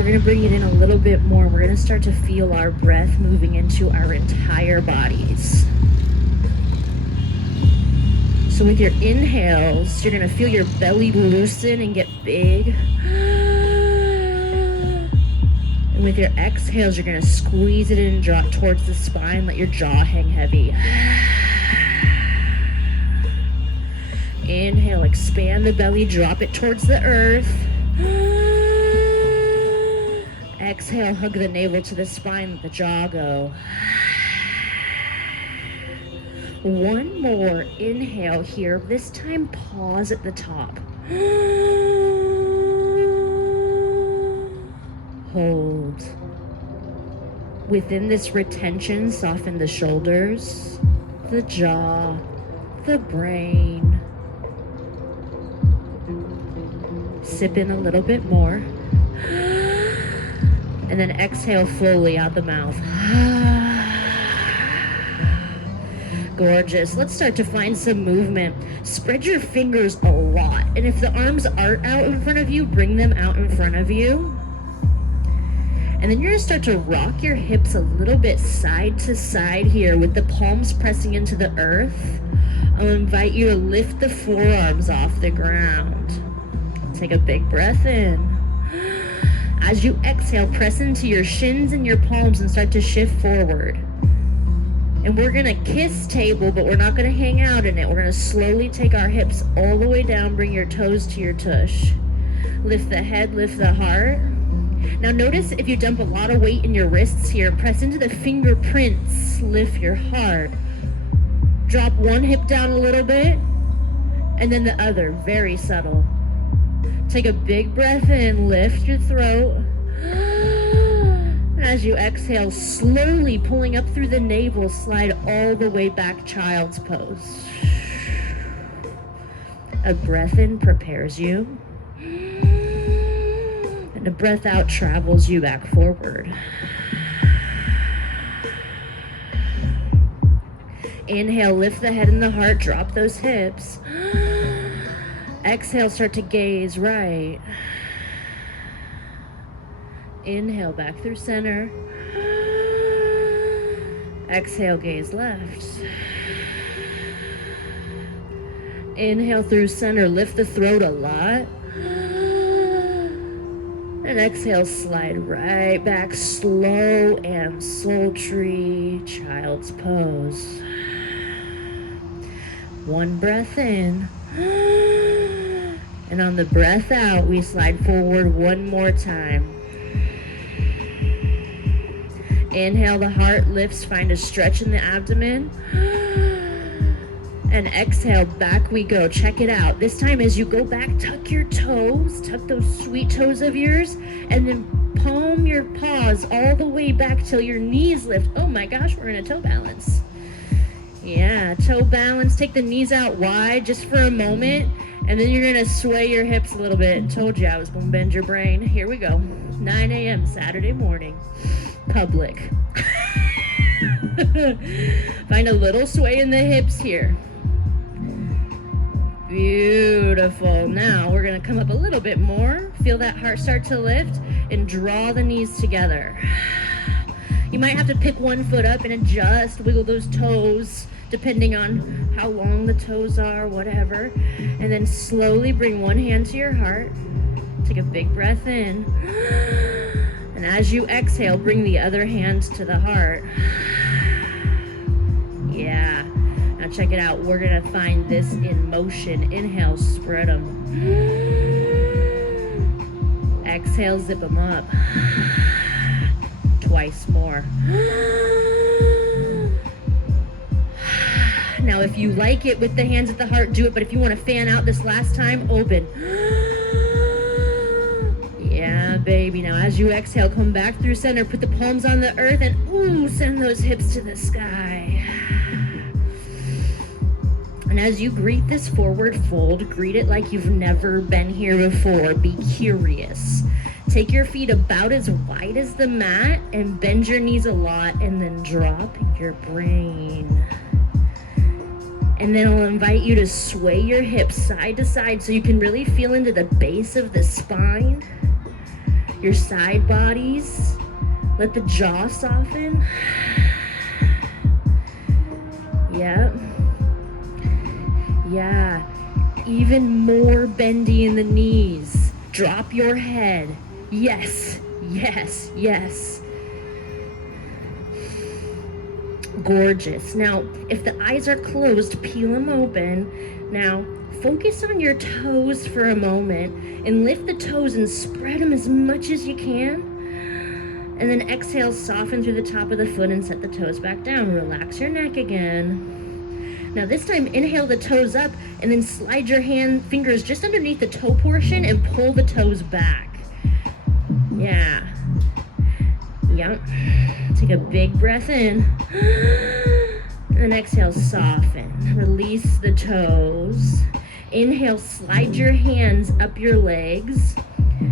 we're going to bring it in a little bit more. We're going to start to feel our breath moving into our entire bodies. So with your inhales, you're going to feel your belly loosen and get big. And with your exhales, you're going to squeeze it in and drop towards the spine. Let your jaw hang heavy. Inhale, expand the belly, drop it towards the earth. Exhale, hug the navel to the spine, let the jaw go. One more inhale here. This time, pause at the top. Hold. Within this retention, soften the shoulders, the jaw, the brain. Sip in a little bit more. And then exhale fully out the mouth. Gorgeous. Let's start to find some movement. Spread your fingers a lot. And if the arms aren't out in front of you, bring them out in front of you. And then you're going to start to rock your hips a little bit side to side here with the palms pressing into the earth. I'll invite you to lift the forearms off the ground. Take a big breath in. As you exhale, press into your shins and your palms and start to shift forward. And we're going to kiss table, but we're not going to hang out in it. We're going to slowly take our hips all the way down. Bring your toes to your tush. Lift the head, lift the heart. Now notice if you dump a lot of weight in your wrists here, press into the fingerprints, lift your heart. Drop one hip down a little bit, and then the other, very subtle. Take a big breath in, lift your throat. And as you exhale, slowly pulling up through the navel, slide all the way back, child's pose. A breath in prepares you. And a breath out travels you back forward. Inhale, lift the head and the heart, drop those hips. Exhale, start to gaze right. Inhale, back through center. Exhale, gaze left. Inhale through center, lift the throat a lot. And exhale, slide right back, slow and sultry, child's pose. One breath in. And on the breath out, we slide forward one more time. Inhale, the heart lifts, find a stretch in the abdomen. And exhale, back we go. Check it out. This time as you go back, tuck your toes, tuck those sweet toes of yours, and then palm your paws all the way back till your knees lift. Oh my gosh, we're in a toe balance. Yeah, toe balance. Take the knees out wide just for a moment, and then you're gonna sway your hips a little bit. Told you I was gonna bend your brain. Here we go. 9 a.m. Saturday morning. Public. Find a little sway in the hips here. Beautiful. Now we're going to come up a little bit more. Feel that heart start to lift and draw the knees together. You might have to pick one foot up and adjust, wiggle those toes depending on how long the toes are, whatever. And then slowly bring one hand to your heart. Take a big breath in. And as you exhale, bring the other hand to the heart. Yeah. Now check it out. We're going to find this in motion. Inhale, spread them. Exhale, zip them up. Twice more. Now, if you like it with the hands at the heart, do it. But if you want to fan out this last time, open. Yeah, baby. Now, as you exhale, come back through center. Put the palms on the earth and, ooh, send those hips to the sky. And as you greet this forward fold, greet it like you've never been here before. Be curious. Take your feet about as wide as the mat and bend your knees a lot, and then drop your brain. And then I'll invite you to sway your hips side to side so you can really feel into the base of the spine. Your side bodies. Let the jaw soften. Yep. Yeah. Even more bendy in the knees. Drop your head. Yes, yes, yes. Gorgeous. Now, if the eyes are closed, peel them open. Now, focus on your toes for a moment and lift the toes and spread them as much as you can. And then exhale, soften through the top of the foot and set the toes back down. Relax your neck again. Now this time, inhale the toes up and then slide your fingers just underneath the toe portion and pull the toes back. Yeah. Yep. Take a big breath in. And then exhale, soften. Release the toes. Inhale, slide your hands up your legs,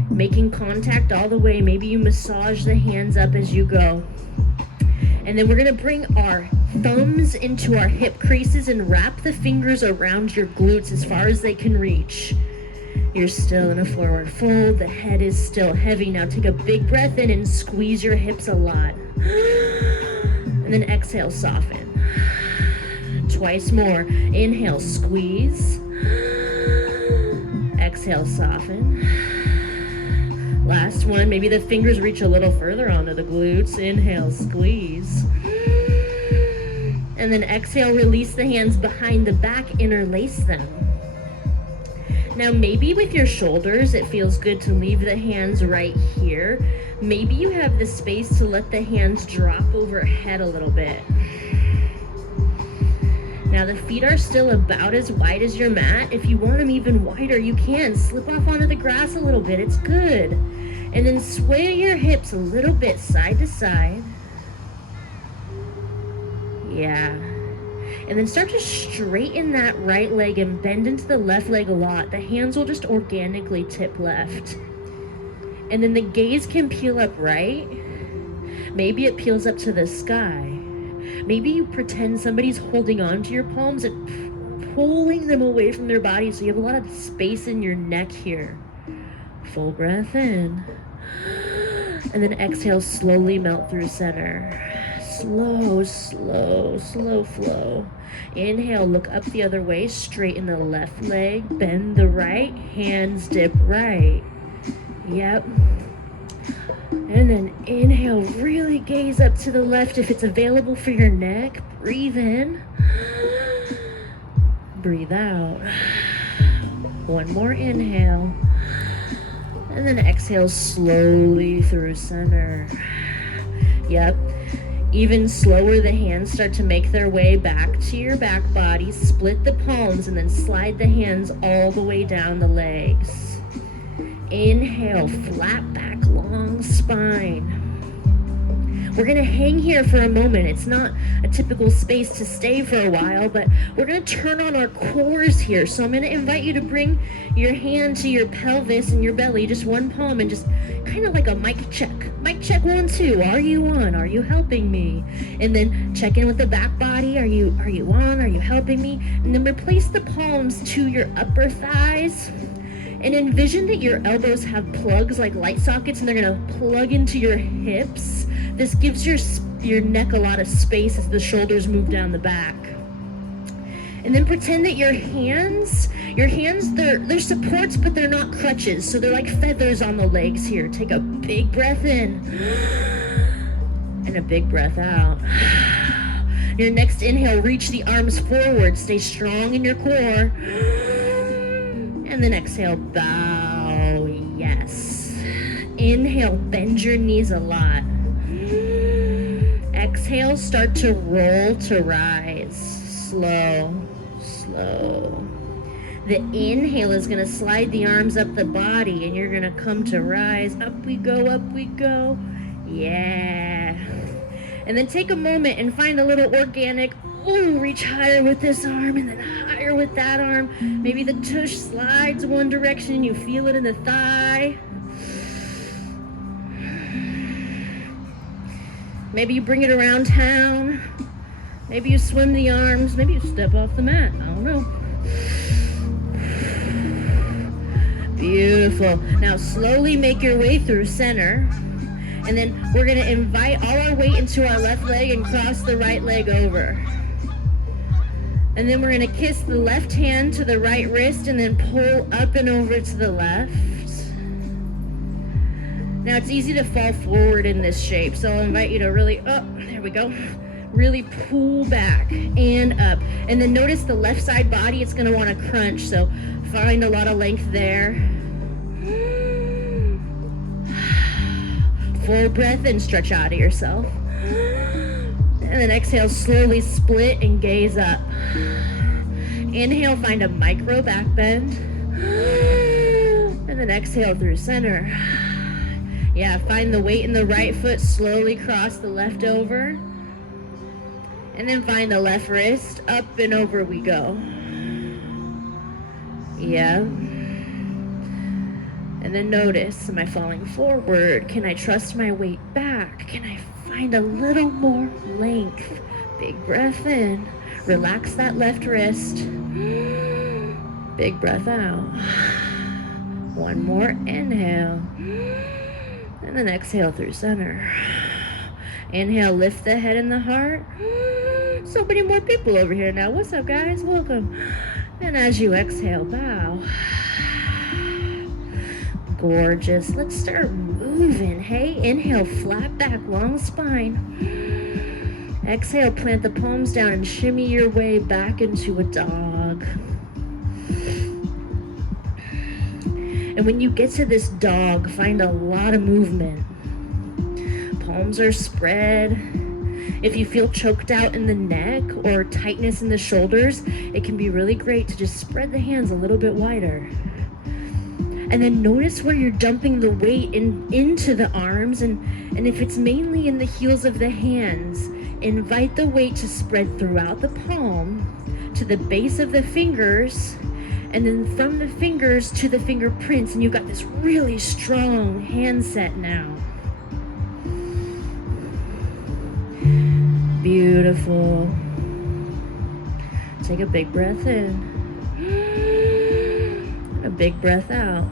making contact all the way. Maybe you massage the hands up as you go. And then we're gonna bring our thumbs into our hip creases and wrap the fingers around your glutes as far as they can reach. You're still in a forward fold. The head is still heavy. Now take a big breath in and squeeze your hips a lot. And then exhale, soften. Twice more. Inhale, squeeze. Exhale, soften. Last one. Maybe the fingers reach a little further onto the glutes. Inhale, squeeze. And then exhale, release the hands behind the back, interlace them. Now maybe with your shoulders, it feels good to leave the hands right here. Maybe you have the space to let the hands drop overhead a little bit. Now the feet are still about as wide as your mat. If you want them even wider, you can. Slip off onto the grass a little bit, it's good. And then sway your hips a little bit side to side. Yeah. And then start to straighten that right leg and bend into the left leg a lot. The hands will just organically tip left. And then the gaze can peel up right. Maybe it peels up to the sky. Maybe you pretend somebody's holding on to your palms and pulling them away from their body so you have a lot of space in your neck here. Full breath in. And then exhale, slowly melt through center. Slow, slow, slow flow. Inhale, look up the other way, straighten the left leg, bend the right, hands dip right. Yep. And then inhale, really gaze up to the left if it's available for your neck. Breathe in. Breathe out. One more inhale. And then exhale slowly through center. Yep. Even slower, the hands start to make their way back to your back body. Split the palms and then slide the hands all the way down the legs. Inhale, flat back, long spine. We're gonna hang here for a moment. It's not a typical space to stay for a while, but we're gonna turn on our cores here. So I'm gonna invite you to bring your hand to your pelvis and your belly, just one palm, and just kind of like a mic check. Mic check 1, 2. Are you on? Are you helping me? And then check in with the back body. Are you on? Are you helping me? And then replace the palms to your upper thighs. And envision that your elbows have plugs like light sockets and they're gonna plug into your hips. This gives your neck a lot of space as the shoulders move down the back. And then pretend that your hands, they're supports, but they're not crutches. So they're like feathers on the legs here. Take a big breath in and a big breath out. Your next inhale, reach the arms forward. Stay strong in your core. And then exhale, bow, yes. Inhale, bend your knees a lot. Exhale, start to roll to rise. Slow, slow. The inhale is gonna slide the arms up the body and you're gonna come to rise. Up we go, up we go. Yeah. And then take a moment and find a little organic, reach higher with this arm and then higher with that arm. Maybe the tush slides one direction and you feel it in the thigh. Maybe you bring it around town. Maybe you swim the arms. Maybe you step off the mat. I don't know. Beautiful. Beautiful. Now slowly make your way through center. And then we're gonna invite all our weight into our left leg and cross the right leg over. And then we're gonna kiss the left hand to the right wrist and then pull up and over to the left. Now it's easy to fall forward in this shape, so I'll invite you to really, there we go. Really pull back and up. And then notice the left side body, it's gonna wanna crunch, so find a lot of length there. Full breath and stretch out of yourself. And then exhale, slowly split and gaze up. Inhale, find a micro back bend. And then exhale through center. Yeah, find the weight in the right foot, slowly cross the left over. And then find the left wrist, up and over we go. Yeah. And then notice, am I falling forward? Can I trust my weight back? Can I find a little more length? Big breath in. Relax that left wrist. Big breath out. One more inhale. And then exhale through center. Inhale, lift the head and the heart. So many more people over here now. What's up, guys? Welcome. And as you exhale, bow. Gorgeous. Let's start moving. Hey, inhale, flat back, long spine. Exhale, plant the palms down and shimmy your way back into a dog. And when you get to this dog, find a lot of movement. Palms are spread. If you feel choked out in the neck or tightness in the shoulders, it can be really great to just spread the hands a little bit wider. And then notice where you're dumping the weight into the arms, and if it's mainly in the heels of the hands, invite the weight to spread throughout the palm to the base of the fingers, and then from the fingers to the fingerprints, and you've got this really strong hand set now. Beautiful. Take a big breath in. A big breath out.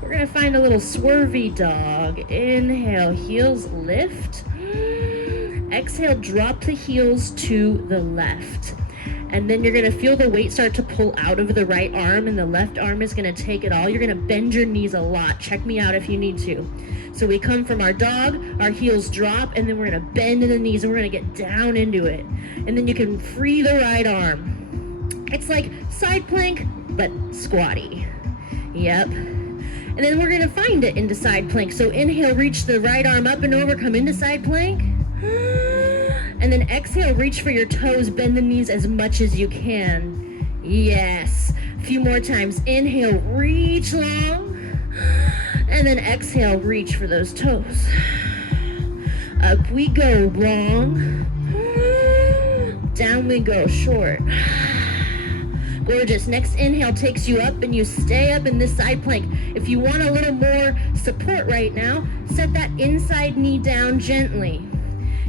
We're gonna find a little swervy dog. Inhale, heels lift. Exhale, drop the heels to the left. And then you're gonna feel the weight start to pull out of the right arm, and the left arm is gonna take it all. You're gonna bend your knees a lot. Check me out if you need to. So we come from our dog, our heels drop, and then we're gonna bend in the knees and we're gonna get down into it. And then you can free the right arm. It's like side plank, but squatty. Yep. And then we're gonna find it into side plank. So inhale, reach the right arm up and over, come into side plank. And then exhale, reach for your toes, bend the knees as much as you can. Yes. A few more times. Inhale, reach long. And then exhale, reach for those toes. Up we go, long. Down we go, short. Gorgeous. Next inhale takes you up and you stay up in this side plank. If you want a little more support right now, set that inside knee down gently.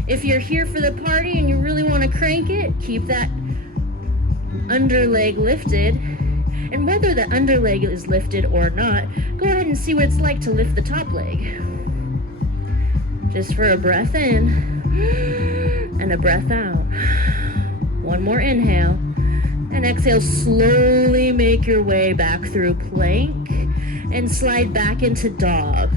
If you're here for the party and you really want to crank it, keep that under leg lifted. And whether the under leg is lifted or not, go ahead and see what it's like to lift the top leg. Just for a breath in and a breath out. One more inhale. And exhale, slowly make your way back through plank and slide back into dog.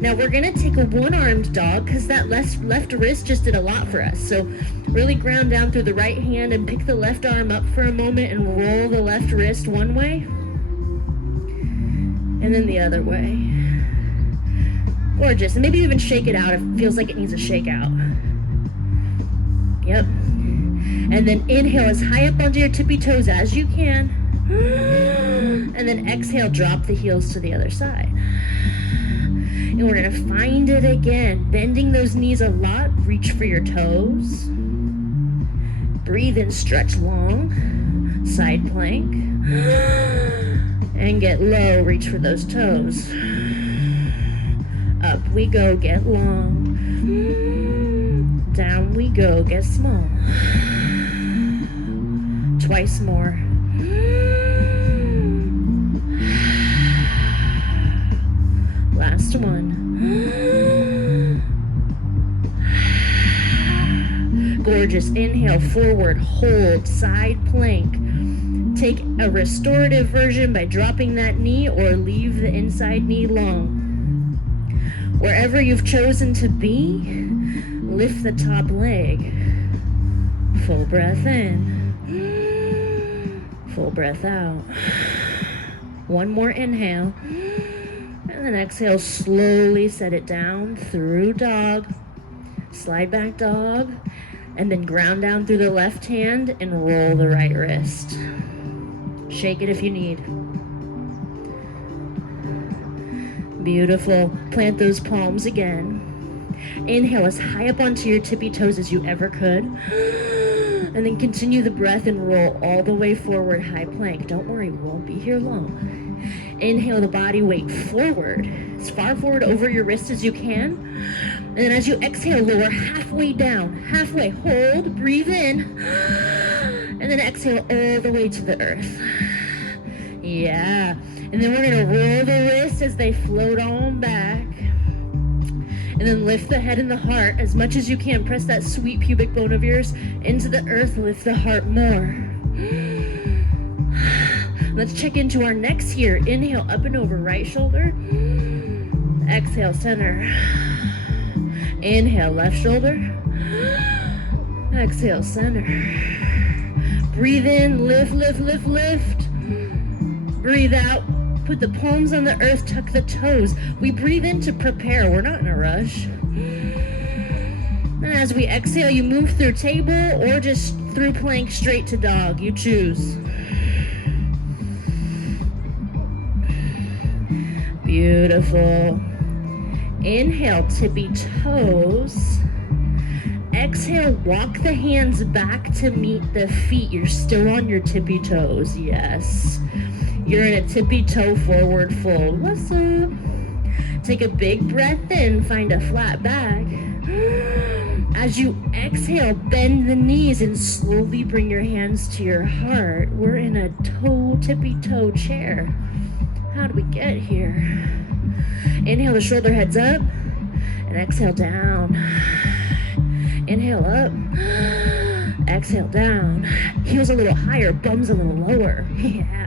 Now we're gonna take a one-armed dog because that left wrist just did a lot for us. So really ground down through the right hand and pick the left arm up for a moment and roll the left wrist one way and then the other way. Gorgeous. And maybe even shake it out if it feels like it needs a shake out. Yep. And then inhale as high up onto your tippy toes as you can. And then exhale, drop the heels to the other side. And we're gonna find it again. Bending those knees a lot, reach for your toes. Breathe in, stretch long. Side plank. And get low, reach for those toes. Up we go, get long. Down we go, get small. Twice more. Gorgeous. Inhale, forward, hold, side plank. Take a restorative version by dropping that knee or leave the inside knee long. Wherever you've chosen to be, lift the top leg. Full breath in. Full breath out. One more inhale. And then exhale, slowly set it down through dog. Slide back dog. And then ground down through the left hand and roll the right wrist. Shake it if you need. Beautiful. Plant those palms again. Inhale as high up onto your tippy toes as you ever could. And then continue the breath and roll all the way forward, high plank. Don't worry, we won't be here long. Inhale the body weight forward, as far forward over your wrist as you can. And then as you exhale, lower halfway down, halfway, hold, breathe in. And then exhale all the way to the earth. Yeah. And then we're gonna roll the wrists as they float on back. And then lift the head and the heart as much as you can. Press that sweet pubic bone of yours into the earth. Lift the heart more. Let's check into our necks here. Inhale, up and over, right shoulder. Exhale, center. Inhale, left shoulder. Exhale, center. Breathe in, lift, lift, lift, lift. Breathe out. Put the palms on the earth, tuck the toes. We breathe in to prepare. We're not in a rush. And as we exhale, you move through table or just through plank straight to dog. You choose. Beautiful. Inhale, tippy toes. Exhale, walk the hands back to meet the feet. You're still on your tippy toes. Yes. You're in a tippy toe forward fold. What's up? Take a big breath in, find a flat back. As you exhale, bend the knees and slowly bring your hands to your heart. We're in a tippy toe chair. How did we get here? Inhale, the shoulder heads up, and exhale down. Inhale up, exhale down. Heels a little higher, bums a little lower. Yeah.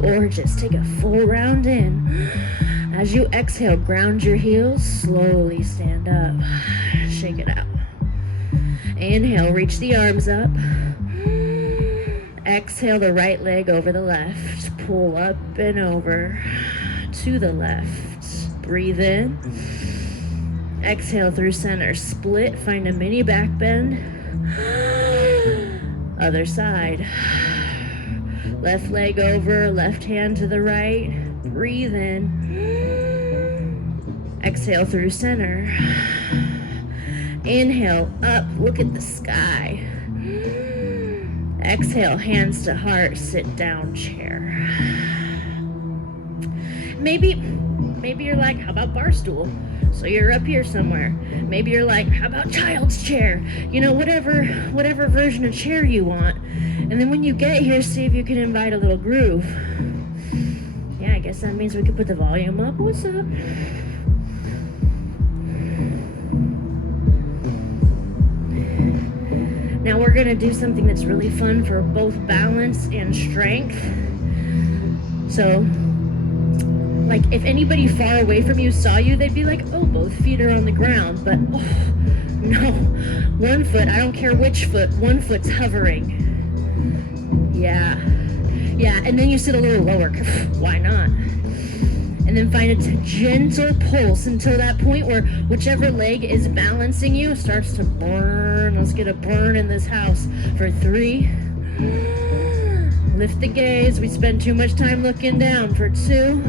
Gorgeous. Take a full round in. As you exhale, ground your heels, slowly stand up. Shake it out. Inhale, reach the arms up. Exhale the right leg over the left. Pull up and over to the left. Breathe in. Exhale through center. Split, find a mini back bend. Other side. Left leg over, left hand to the right. Breathe in. Exhale through center. Inhale, up, look at the sky. Exhale, hands to heart, sit down chair. Maybe you're like, how about bar stool? So you're up here somewhere. Maybe you're like, how about child's chair? You know, whatever version of chair you want. And then when you get here, see if you can invite a little groove. Yeah, I guess that means we could put the volume up. What's up? Now we're gonna do something that's really fun for both balance and strength. So, like, if anybody far away from you saw you, they'd be like, oh, both feet are on the ground. But, oh, no, one foot, I don't care which foot, one foot's hovering. Yeah, and then you sit a little lower. Why not? And then find a gentle pulse until that point where whichever leg is balancing you starts to burn. Let's get a burn in this house for 3. Lift the gaze. We spend too much time looking down for 2.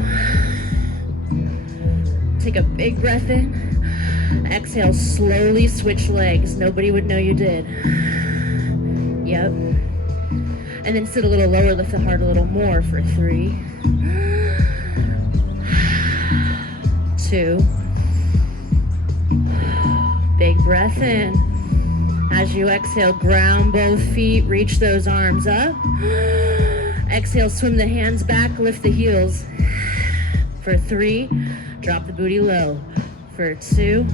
Take a big breath in. Exhale, slowly switch legs. Nobody would know you did. Yep. And then sit a little lower, lift the heart a little more for 3. 2. Big breath in. As you exhale, ground both feet, reach those arms up. Exhale, swim the hands back, lift the heels. For 3, drop the booty low. For 2.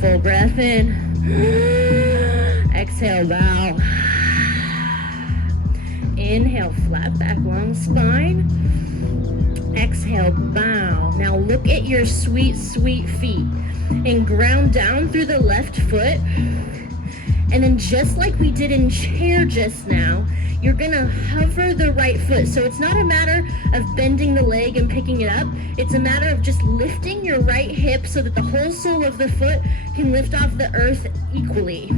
Full breath in. Exhale, bow. Inhale, flat back, long spine. Exhale, bow. Now look at your sweet, sweet feet and ground down through the left foot. And then just like we did in chair just now, you're gonna hover the right foot. So it's not a matter of bending the leg and picking it up. It's a matter of just lifting your right hip so that the whole sole of the foot can lift off the earth equally.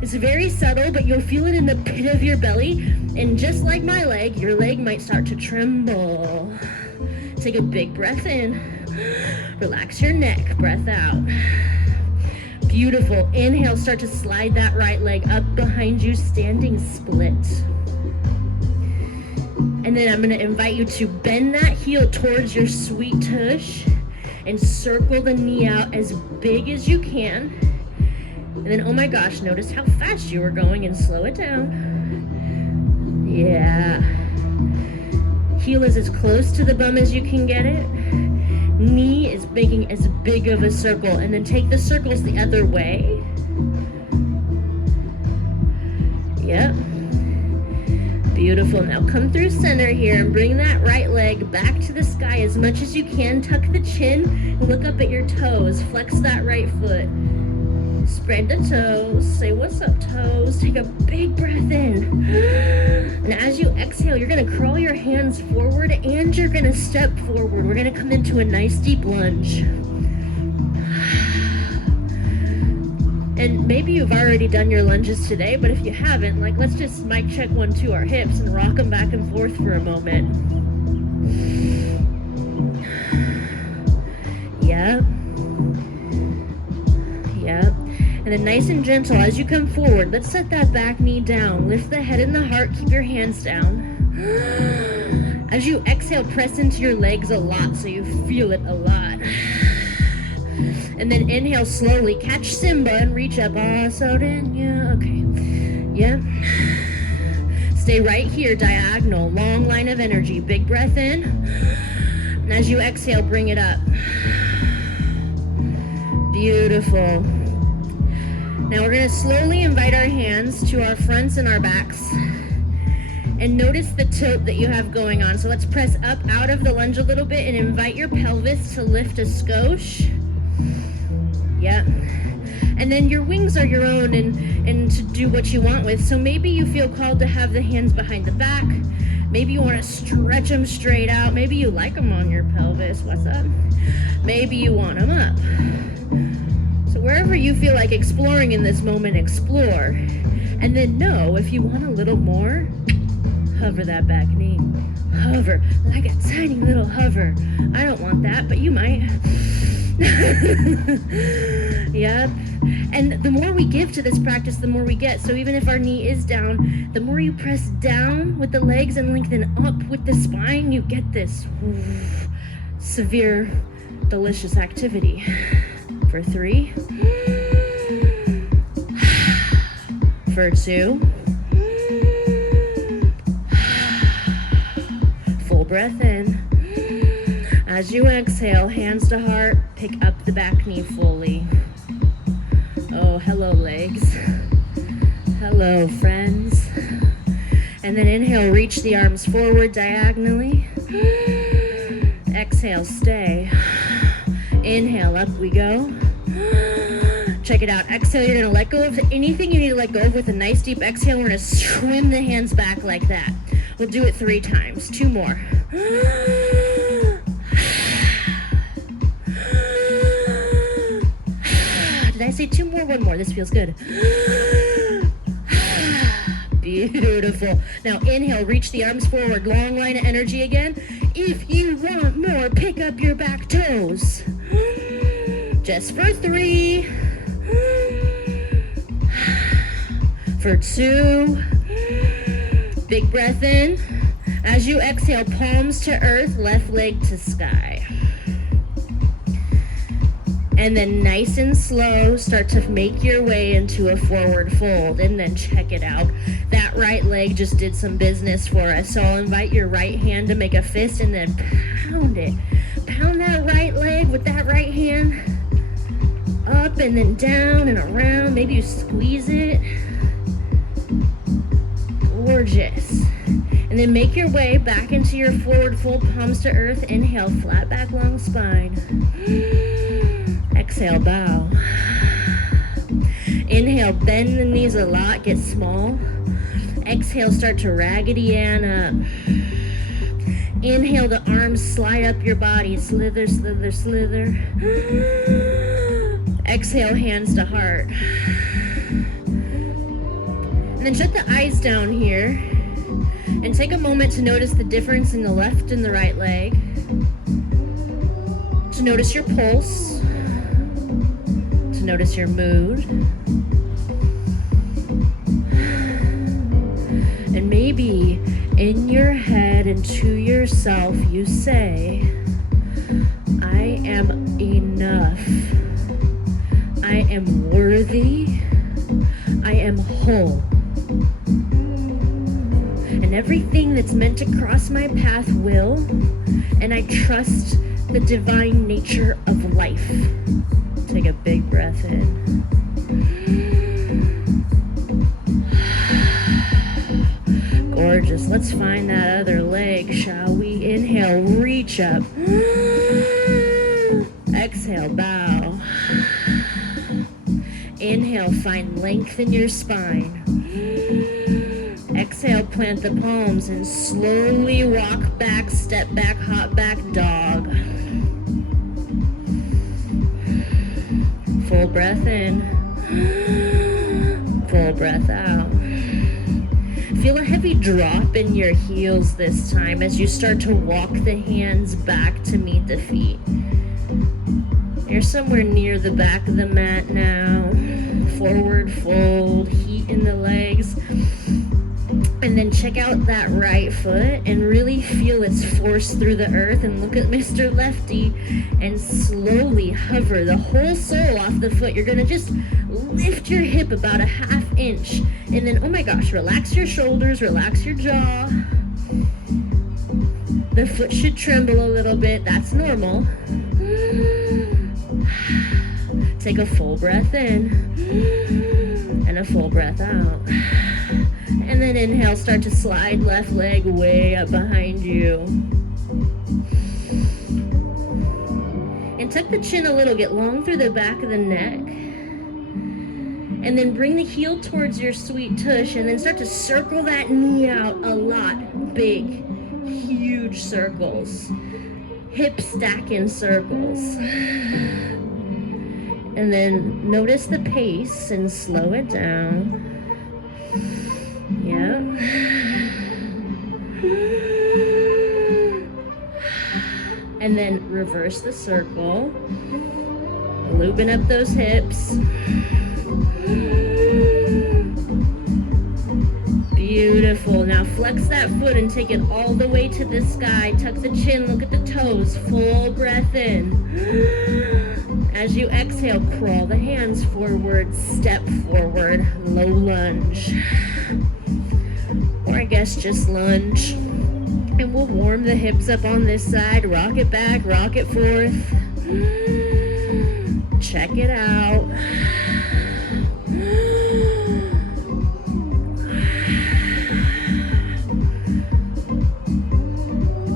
It's very subtle, but you'll feel it in the pit of your belly. And just like my leg, your leg might start to tremble. Take a big breath in. Relax your neck. Breath out. Beautiful. Inhale, start to slide that right leg up behind you, standing split. And then I'm going to invite you to bend that heel towards your sweet tush and circle the knee out as big as you can. And then, oh my gosh, notice how fast you were going and slow it down. Yeah. Heel is as close to the bum as you can get it. Knee is making as big of a circle. And then take the circles the other way. Yep. Beautiful. Now come through center here and bring that right leg back to the sky as much as you can. Tuck the chin and look up at your toes. Flex that right foot. Spread the toes. Say, what's up, toes? Take a big breath in. And as you exhale, you're going to curl your hands forward and you're going to step forward. We're going to come into a nice deep lunge. And maybe you've already done your lunges today, but if you haven't, let's just mic check 1, 2 our hips and rock them back and forth for a moment. Yep. Yep. And then nice and gentle as you come forward, let's set that back knee down. Lift the head and the heart, keep your hands down. As you exhale, press into your legs a lot so you feel it a lot. And then inhale slowly, catch Simba and reach up. Yeah, okay. Yeah. Stay right here, diagonal, long line of energy. Big breath in. And as you exhale, bring it up. Beautiful. Now we're going to slowly invite our hands to our fronts and our backs. And notice the tilt that you have going on. So let's press up out of the lunge a little bit and invite your pelvis to lift a skosh. Yep. And then your wings are your own and to do what you want with. So maybe you feel called to have the hands behind the back. Maybe you want to stretch them straight out. Maybe you like them on your pelvis. What's up? Maybe you want them up. So wherever you feel like exploring in this moment, explore. And then know if you want a little more, hover that back knee. Hover, like a tiny little hover. I don't want that, but you might. Yep. And the more we give to this practice, the more we get. So even if our knee is down, the more you press down with the legs and lengthen up with the spine, you get this severe, delicious activity. For 3. For 2. Full breath in. As you exhale, hands to heart, pick up the back knee fully. Oh, hello, legs. Hello, friends. And then inhale, reach the arms forward diagonally. Exhale, stay. Inhale, up we go. Check it out. Exhale, you're going to let go of anything you need to let go of with a nice deep exhale. We're going to swim the hands back like that. We'll do it 3 times. 2 more. Did I say 2 more? 1 more. This feels good. Beautiful. Now inhale, reach the arms forward. Long line of energy again. If you want more, pick up your back toes. Just for 3. For 2. Big breath in. As you exhale, palms to earth, left leg to sky. And then nice and slow, start to make your way into a forward fold. And then check it out. That right leg just did some business for us. So I'll invite your right hand to make a fist and then pound it. Pound that that right leg with that right hand. Up and then down and around. Maybe you squeeze it. Gorgeous. And then make your way back into your forward fold, palms to earth. Inhale, flat back, long spine. Exhale, bow. Inhale, bend the knees a lot, get small. Exhale, start to Raggedy Ann up. Inhale, the arms slide up your body. Slither, slither, slither. Exhale, hands to heart. And then shut the eyes down here. And take a moment to notice the difference in the left and the right leg. To notice your pulse. To notice your mood. And maybe in your head and to yourself you say, I am enough. I am worthy. I am whole. And everything that's meant to cross my path will, and I trust the divine nature of life. Take a big breath in. Gorgeous. Let's find that other leg, shall we? Inhale, reach up. Exhale, bow. Inhale, find length in your spine. Exhale, plant the palms and slowly walk back, step back, hop back, dog. Full breath in. Full breath out. Feel a heavy drop in your heels this time as you start to walk the hands back to meet the feet. You're somewhere near the back of the mat now. Forward fold, heat in the legs. And then check out that right foot and really feel its force through the earth, and look at Mr. Lefty and slowly hover the whole sole off the foot. You're gonna just lift your hip about a ½ inch, and then, oh my gosh, relax your shoulders, relax your jaw. The foot should tremble a little bit, that's normal. Take a full breath in and a full breath out. And then inhale, start to slide left leg way up behind you. And tuck the chin a little, get long through the back of the neck. And then bring the heel towards your sweet tush, and then start to circle that knee out a lot. Big, huge circles. Hip stacking circles. And then notice the pace and slow it down. Yeah. And then reverse the circle. Loosen up those hips. Beautiful. Now flex that foot and take it all the way to the sky. Tuck the chin, look at the toes. Full breath in. As you exhale, crawl the hands forward, step forward, low lunge. Or I guess just lunge. And we'll warm the hips up on this side, rock it back, rock it forth. Check it out.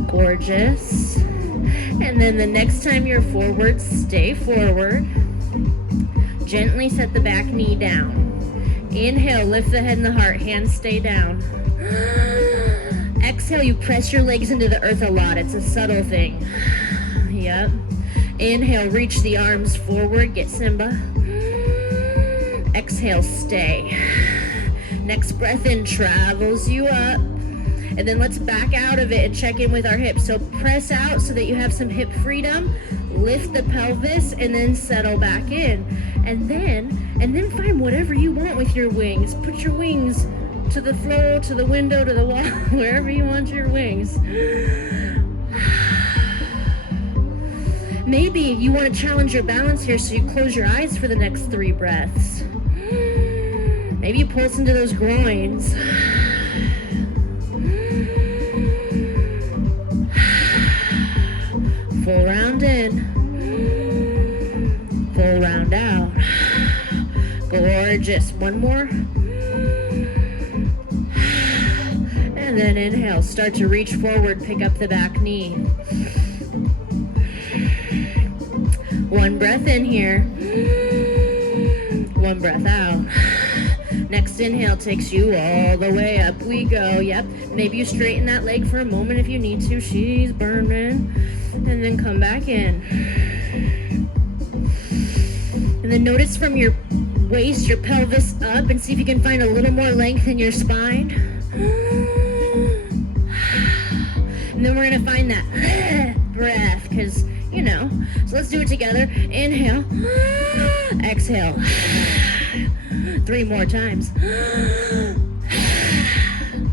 Gorgeous. And then the next time you're forward, stay forward. Gently set the back knee down. Inhale, lift the head and the heart, hands stay down. Exhale, you press your legs into the earth a lot. It's a subtle thing. Yep. Inhale, reach the arms forward, get Simba. Exhale, stay. Next breath in travels you up. And then let's back out of it and check in with our hips. So press out so that you have some hip freedom. Lift the pelvis and then settle back in. And then find whatever you want with your wings. Put your wings to the floor, to the window, to the wall, wherever you want your wings. Maybe you want to challenge your balance here, so you close your eyes for the next 3 breaths. Maybe you pulse into those groins. Full round in. Gorgeous. One more. And then inhale, start to reach forward, pick up the back knee. One breath in here. One breath out. Next inhale takes you all the way up we go. Yep. Maybe you straighten that leg for a moment if you need to. She's burning. And then come back in. And then notice from your waist, your pelvis up, and see if you can find a little more length in your spine. And then we're gonna find that breath, because, you know. So let's do it together. Inhale. Exhale. 3 more times.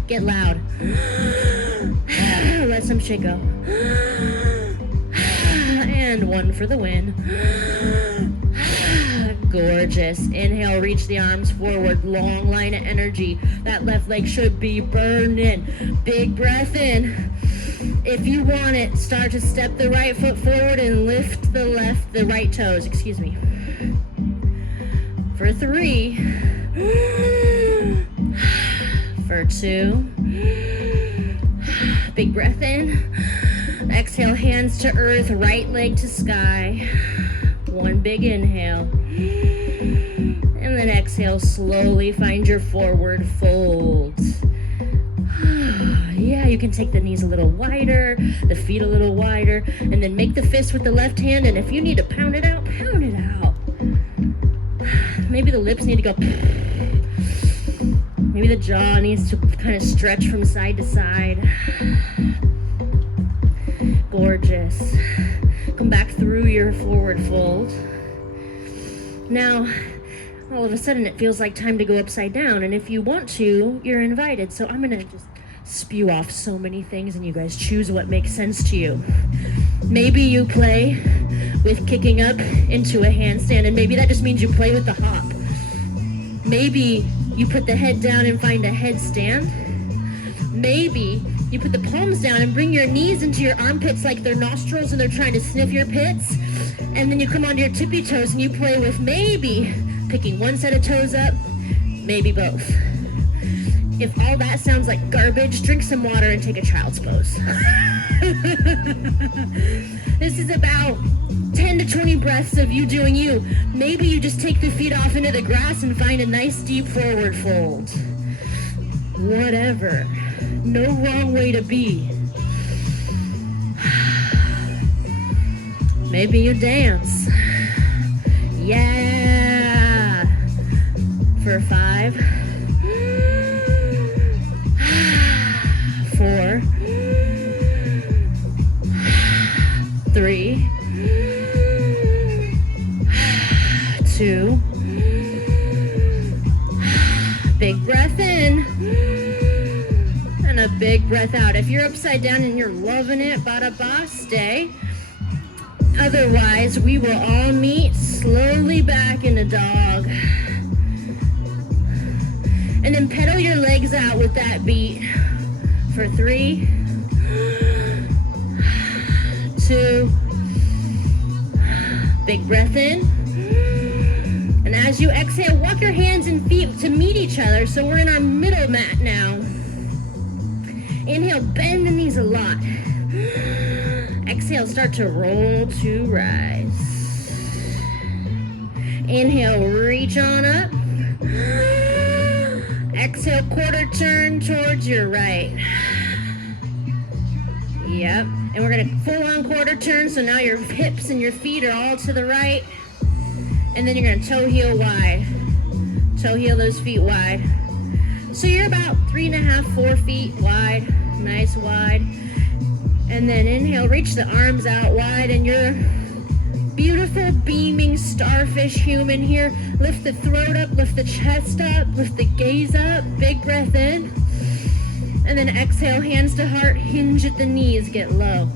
Get loud. Let some shit go. And 1 for the win. Gorgeous. Inhale, reach the arms forward. Long line of energy. That left leg should be burning. Big breath in. If you want it, start to step the right foot forward and lift the right toes, excuse me. For 3. For 2. Big breath in. Exhale, hands to earth, right leg to sky. 1 big inhale. And then exhale, slowly find your forward fold. Yeah, you can take the knees a little wider, the feet a little wider, and then make the fist with the left hand, and if you need to pound it out, pound it out. Maybe the lips need to go. Maybe the jaw needs to kind of stretch from side to side. Gorgeous. Come back through your forward fold. Now, all of a sudden it feels like time to go upside down, and if you want to, you're invited. So I'm gonna just spew off so many things, and you guys choose what makes sense to you. Maybe you play with kicking up into a handstand, and maybe that just means you play with the hop. Maybe you put the head down and find a headstand. Maybe you put the palms down and bring your knees into your armpits like they're nostrils and they're trying to sniff your pits. And then you come onto your tippy toes and you play with maybe picking one set of toes up, maybe both. If all that sounds like garbage, drink some water and take a child's pose. This is about 10 to 20 breaths of you doing you. Maybe you just take the feet off into the grass and find a nice deep forward fold. Whatever. No wrong way to be. Maybe you dance. Yeah. For 5. 4. 3. 2. Big breath in. And a big breath out. If you're upside down and you're loving it, bada ba, stay. Otherwise, we will all meet slowly back in a dog. And then pedal your legs out with that beat. For 3, 2, big breath in. And as you exhale, walk your hands and feet to meet each other. So we're in our middle mat now. Inhale, bend the knees a lot. Exhale, start to roll to rise. Inhale, reach on up. Exhale, quarter turn towards your right. Yep. And we're going to full on quarter turn. So now your hips and your feet are all to the right. And then you're going to toe heel wide. Toe heel those feet wide. So you're about 3.5, 4 feet wide. Nice wide. And then inhale, reach the arms out wide, and you're beautiful, beaming starfish human here. Lift the throat up, lift the chest up, lift the gaze up. Big breath in. And then exhale, hands to heart, hinge at the knees, get low.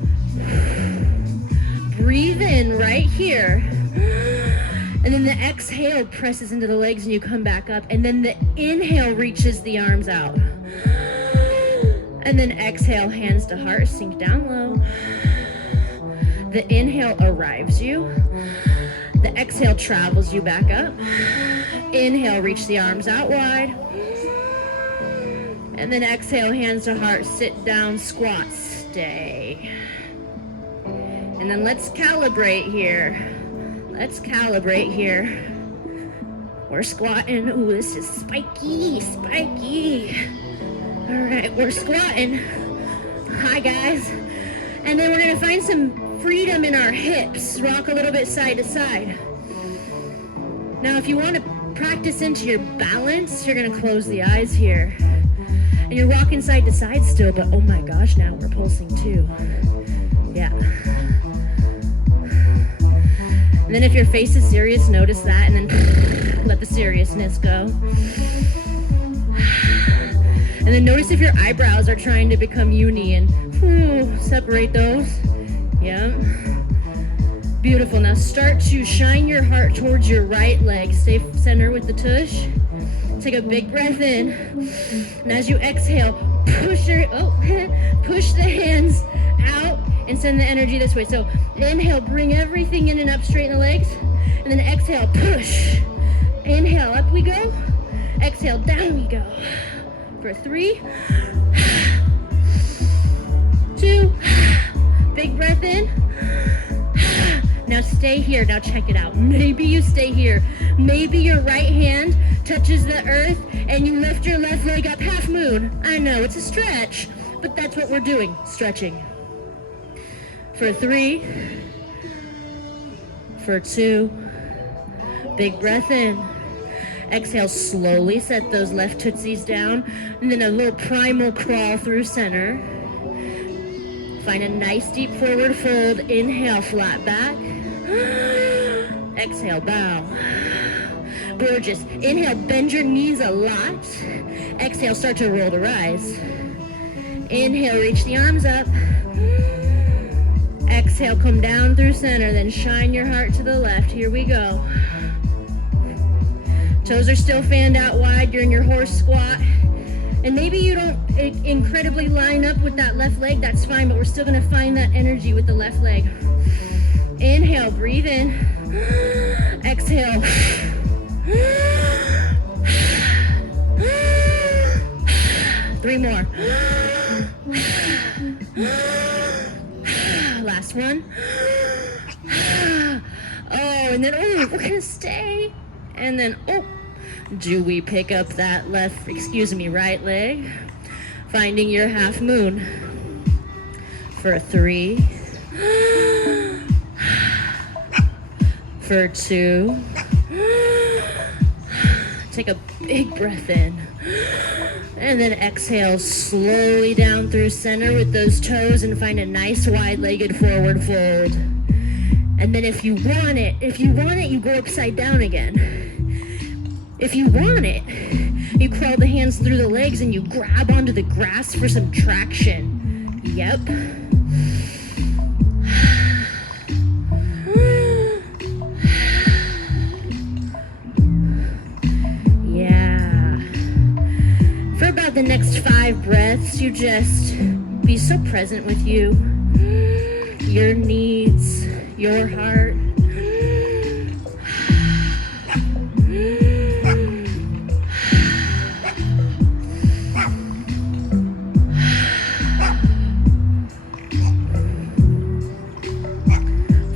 Breathe in right here. And then the exhale presses into the legs and you come back up. And then the inhale reaches the arms out. And then exhale, hands to heart, sink down low. The inhale arrives you. The exhale travels you back up. Inhale, reach the arms out wide. And then exhale, hands to heart, sit down, squat, stay. And then let's calibrate here. We're squatting. Ooh, this is spiky. All right, we're squatting. Hi, guys. And then we're gonna find some freedom in our hips. Rock a little bit side to side. Now, if you want to practice into your balance, you're gonna close the eyes here. And you're rocking side to side still, but oh my gosh, now we're pulsing too. Yeah. And then if your face is serious, notice that, and then let the seriousness go. And then notice if your eyebrows are trying to become uni, and separate those. Yeah. Beautiful. Now start to shine your heart towards your right leg. Stay center with the tush. Take a big breath in. And as you exhale, push the hands out and send the energy this way. So inhale, bring everything in and up, straighten the legs. And then exhale, push. Inhale, up we go. Exhale, down we go. For 3, 2, big breath in. Now stay here. Now check it out. Maybe you stay here. Maybe your right hand touches the earth and you lift your left leg up, half moon. I know it's a stretch, but that's what we're doing, stretching. For 3, for 2, big breath in. Exhale, slowly set those left tootsies down, and then a little primal crawl through center. Find a nice deep forward fold. Inhale, flat back. Exhale, bow. Gorgeous. Inhale, bend your knees a lot. Exhale, start to roll to rise. Inhale, reach the arms up. Exhale, come down through center, then shine your heart to the left. Here we go. Toes are still fanned out wide. You're in your horse squat. And maybe you don't incredibly line up with that left leg. That's fine, but we're still going to find that energy with the left leg. Inhale, breathe in. Exhale. 3 more. Last one. And then, we're going to stay. And then, do we pick up that right leg? Finding your half moon. For 3. For 2. Take a big breath in. And then exhale slowly down through center with those toes and find a nice wide-legged forward fold. And then if you want it, you go upside down again. If you want it, you crawl the hands through the legs and you grab onto the grass for some traction. Yep. Yeah. For about the next 5 breaths, you just be so present with you, your needs, your heart.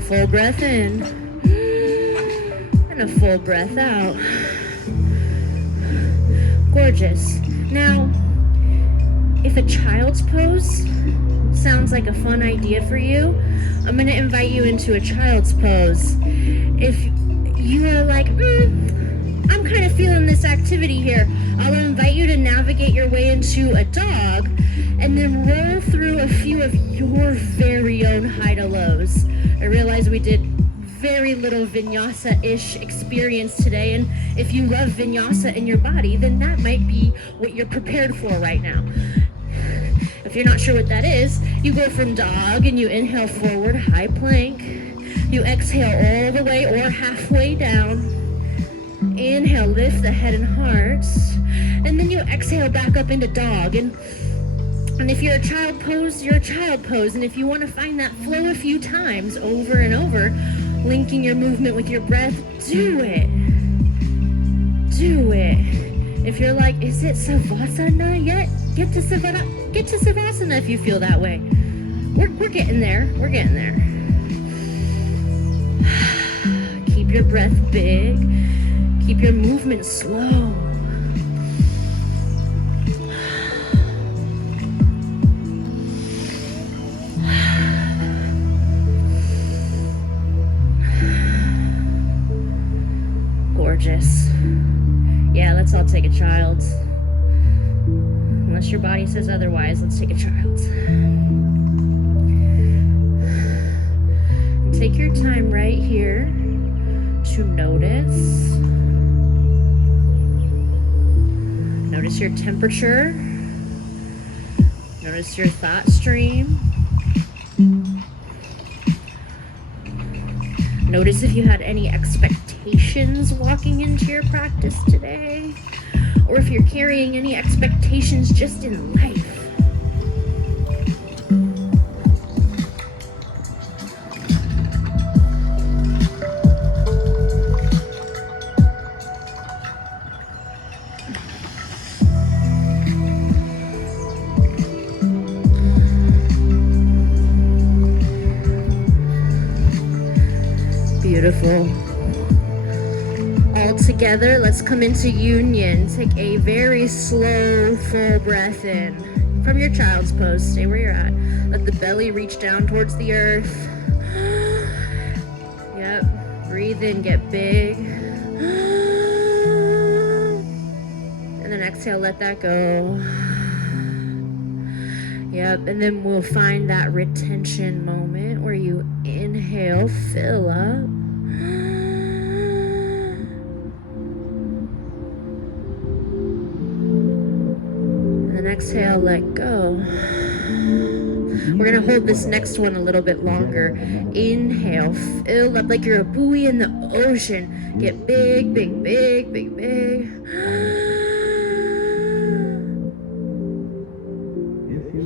Full breath in and a full breath out. Gorgeous. Now, if a child's pose sounds like a fun idea for you, I'm going to invite you into a child's pose. If you are like, I'm kind of feeling this activity here, I'll invite you to navigate your way into a dog and then roll through a few of your very own high to lows. I realize we did very little vinyasa-ish experience today, and if you love vinyasa in your body, then that might be what you're prepared for right now. If you're not sure what that is, you go from dog and you inhale forward, high plank. You exhale all the way or halfway down. Inhale, lift the head and heart. And then you exhale back up into dog. And if you're a child pose, you're a child pose. And if you want to find that flow a few times over and over, Linking your movement with your breath, do it. Do it. If you're like, is it Savasana yet? Get to Savasana if you feel that way. We're getting there. We're getting there. Keep your breath big. Keep your movement slow. Gorgeous. Yeah, let's all take a child's. Unless your body says otherwise, let's take a child's. And take your time right here to notice. Notice your temperature. Notice your thought stream. Notice if you had any expectations walking into your practice today, or if you're carrying any expectations just in life. Beautiful. All together, let's come into union. Take a very slow, full breath in. From your child's pose, stay where you're at. Let the belly reach down towards the earth. Yep. Breathe in, get big. And then exhale, let that go. Yep, and then we'll find that retention moment where you inhale, fill up. Exhale, let go. We're gonna hold this next one a little bit longer. Inhale, fill up like you're a buoy in the ocean. Get big, big, big, big, big.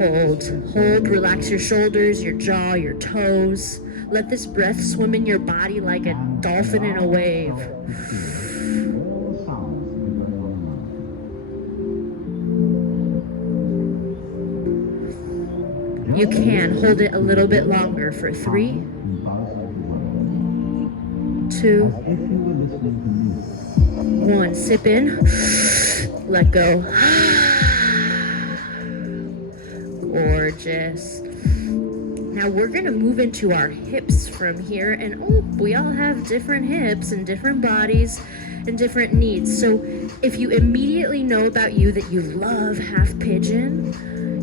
Hold, relax your shoulders, your jaw, your toes. Let this breath swim in your body like a dolphin in a wave. You can hold it a little bit longer for 3, 2, 1. Sip in, let go. Gorgeous. Now we're gonna move into our hips from here, and we all have different hips and different bodies and different needs. So if you immediately know about you that you love half pigeon,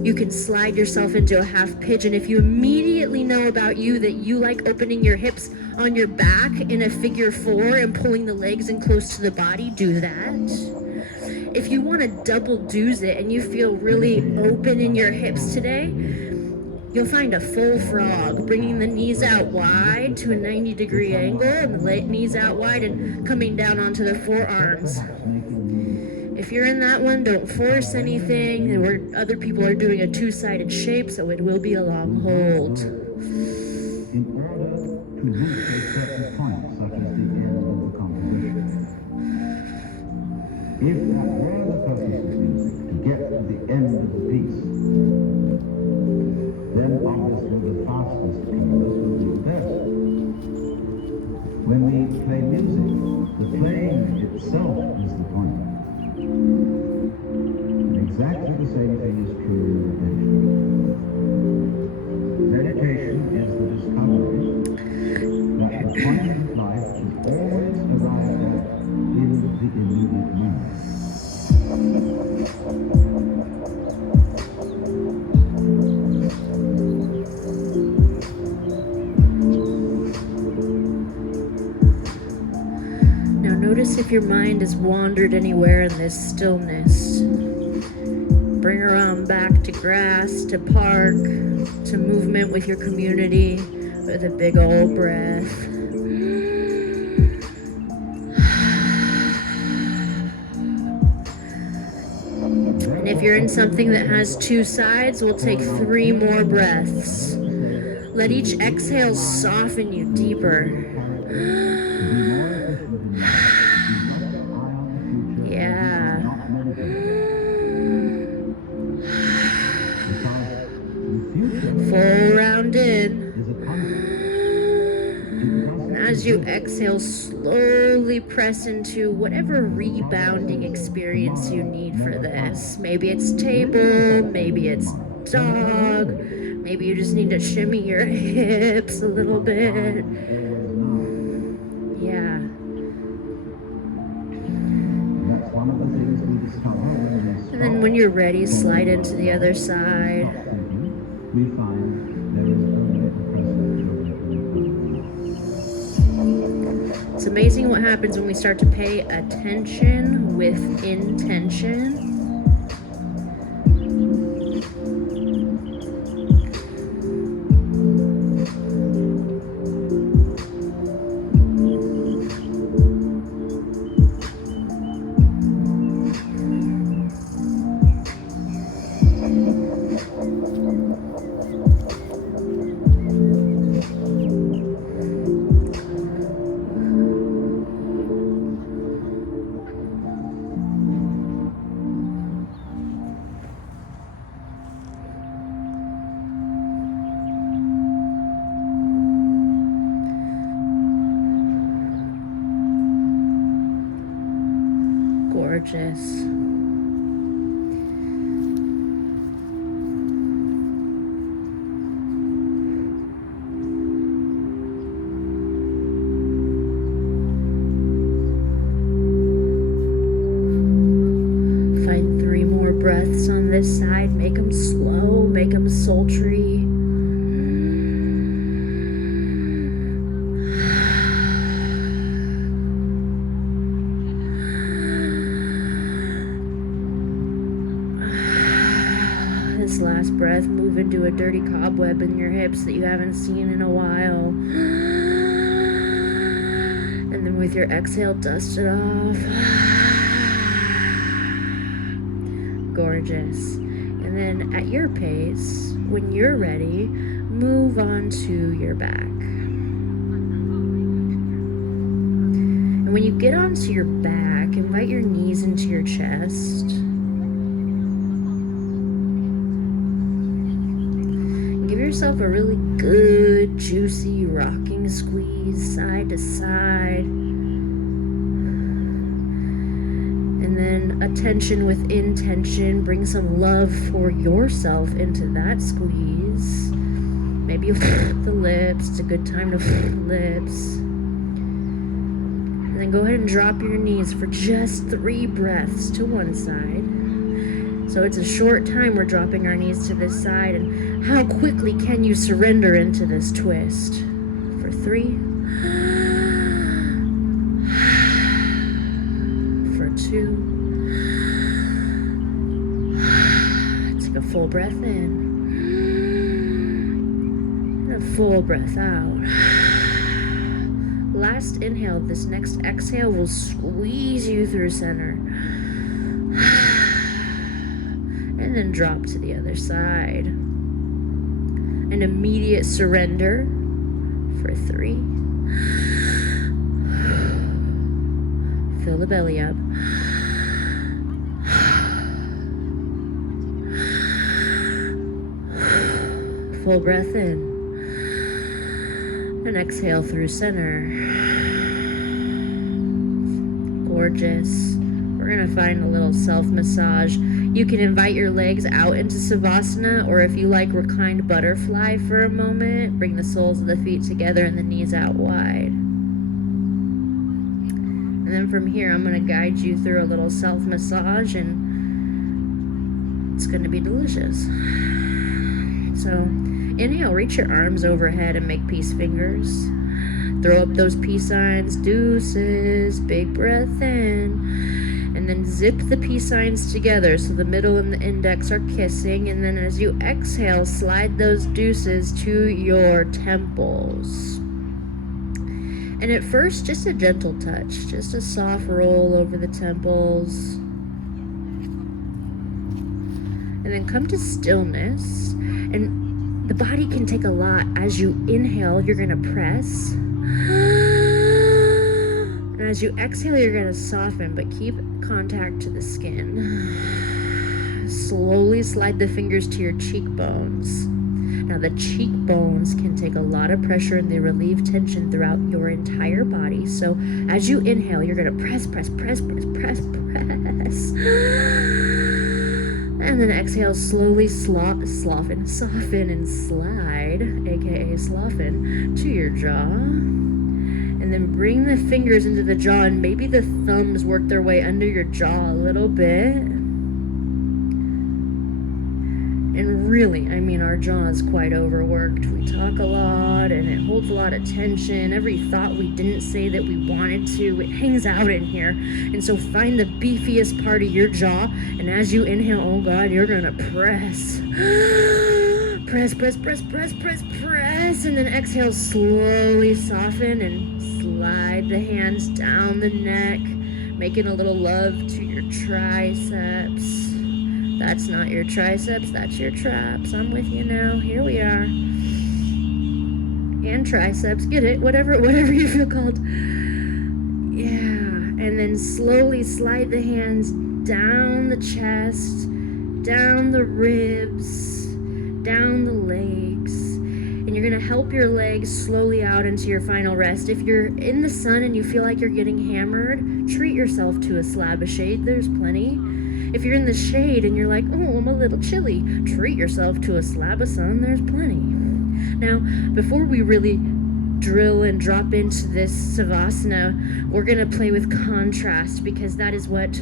you can slide yourself into a half pigeon. If you immediately know about you that you like opening your hips on your back in a figure 4 and pulling the legs in close to the body, do that. If you want to double do's it and you feel really open in your hips today, you'll find a full frog, bringing the knees out wide to a 90-degree angle and the knees out wide and coming down onto the forearms. If you're in that one, don't force anything. Other people are doing a 2-sided shape, so it will be a long hold. In order to reach a certain point, such as the end of the composition, if that were the purpose of music, to get to the end of the piece, then obviously the fastest colors will be the best. When we play music, the playing itself is the point. And exactly the same thing is true in meditation. Meditation is the discovery that the point of life is always arrived at in the immediate moment. Now notice if your mind has wandered anywhere in this stillness. Bring her on back to grass, to park, to movement with your community, with a big old breath. And if you're in something that has 2 sides, we'll take 3 more breaths. Let each exhale soften you deeper. Yeah. Full round in. And as you exhale, slowly press into whatever rebounding experience you need for this. Maybe it's table, maybe it's dog, maybe you just need to shimmy your hips a little bit. Yeah. And then when you're ready, slide into the other side. We find there is only a presence. It's amazing what happens when we start to pay attention with intention. Gorgeous. Find 3 more breaths on this side. Make them slow, make them sultry. This last breath, move into a dirty cobweb in your hips that you haven't seen in a while. And then with your exhale, dust it off. Gorgeous. And then at your pace, when you're ready, move on to your back. And when you get onto your back, invite your knees into your chest. Give yourself a really good, juicy rocking squeeze side to side. And then attention with intention. Bring some love for yourself into that squeeze. Maybe you flip the lips. It's a good time to flip the lips. And then go ahead and drop your knees for just 3 breaths to one side. So it's a short time we're dropping our knees to this side. And how quickly can you surrender into this twist? For 3. For 2. Take a full breath in. And a full breath out. Last inhale, this next exhale will squeeze you through center. And then drop to the other side. An immediate surrender for 3. Fill the belly up. Full breath in. And exhale through center. Gorgeous. We're gonna find a little self-massage. You can invite your legs out into Savasana, or if you like reclined butterfly for a moment, bring the soles of the feet together and the knees out wide. And then from here, I'm going to guide you through a little self-massage, and it's going to be delicious. So inhale, reach your arms overhead and make peace fingers. Throw up those peace signs, deuces, big breath in. And then zip the peace signs together so the middle and the index are kissing. And then as you exhale, slide those deuces to your temples. And at first, just a gentle touch, just a soft roll over the temples. And then come to stillness. And the body can take a lot. As you inhale, you're going to press. And as you exhale, you're going to soften, but keep contact to the skin. Slowly slide the fingers to your cheekbones. Now, the cheekbones can take a lot of pressure and they relieve tension throughout your entire body. So, as you inhale, you're going to press. And then exhale, slowly soften, and slide, aka sloughen, to your jaw. And then bring the fingers into the jaw, and maybe the thumbs work their way under your jaw a little bit. And really, I mean, our jaw is quite overworked. We talk a lot, and it holds a lot of tension. Every thought we didn't say that we wanted to, it hangs out in here. And so find the beefiest part of your jaw, and as you inhale, oh God, you're gonna press. Press, and then exhale, slowly soften and slide the hands down the neck, making a little love to your triceps. That's not your triceps, that's your traps. I'm with you now. Here we are. And triceps, get it? Whatever you feel called. Yeah. And then slowly slide the hands down the chest, down the ribs, down the legs. And you're gonna help your legs slowly out into your final rest. If you're in the sun and you feel like you're getting hammered, treat yourself to a slab of shade. There's plenty. If you're in the shade and you're like, oh, I'm a little chilly, treat yourself to a slab of sun. There's plenty. Now, before we really drill and drop into this savasana, we're going to play with contrast, because that is what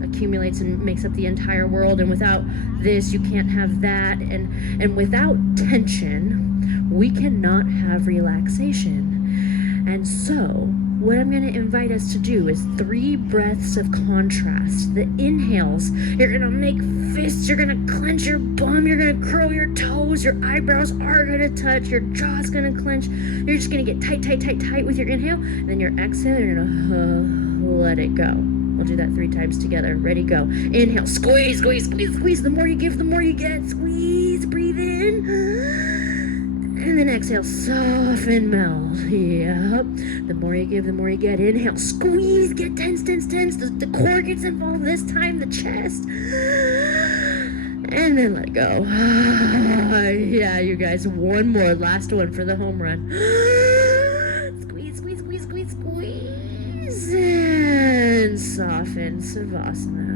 accumulates and makes up the entire world. And without this, you can't have that. And without tension, we cannot have relaxation. And so, what I'm going to invite us to do is 3 breaths of contrast. The inhales, you're going to make fists, you're going to clench your bum, you're going to curl your toes, your eyebrows are going to touch, your jaw's going to clench. You're just going to get tight with your inhale. And then your exhale, you're going to let it go. We'll do that 3 times together. Ready, go. Inhale, squeeze. The more you give, the more you get. Squeeze, breathe in. And then exhale, soften, melt. Yep. The more you give, the more you get. Inhale, squeeze, get tense. The core gets involved this time, the chest. And then let go. Yeah, you guys, one more. Last one for the home run. Squeeze. And soften, savasana.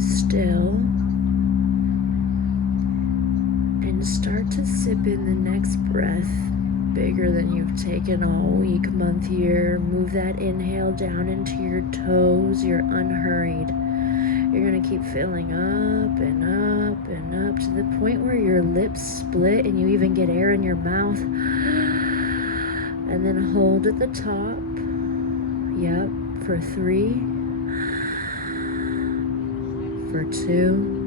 still and start to sip in the next breath, bigger than you've taken all week, month, year. Move that inhale down into your toes. You're unhurried. You're gonna keep filling up and up and up to the point where your lips split and you even get air in your mouth. And then hold at the top. Yep, for 3, for 2,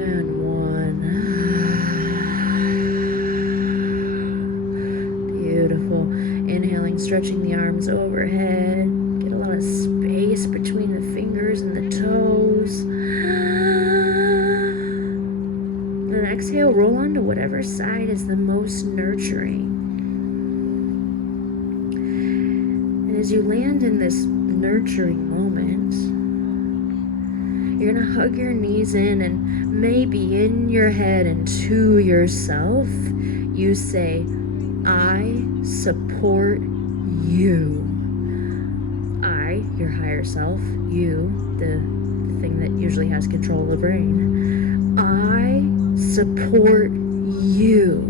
and 1. Beautiful. Inhaling, stretching the arms overhead. Get a lot of space between the fingers and the toes. And exhale, roll onto whatever side is the most nurturing. And as you land in this nurturing moment, you're gonna hug your knees in, and maybe in your head and to yourself, you say, I support you. I, your higher self, you, the thing that usually has control of the brain. I support you.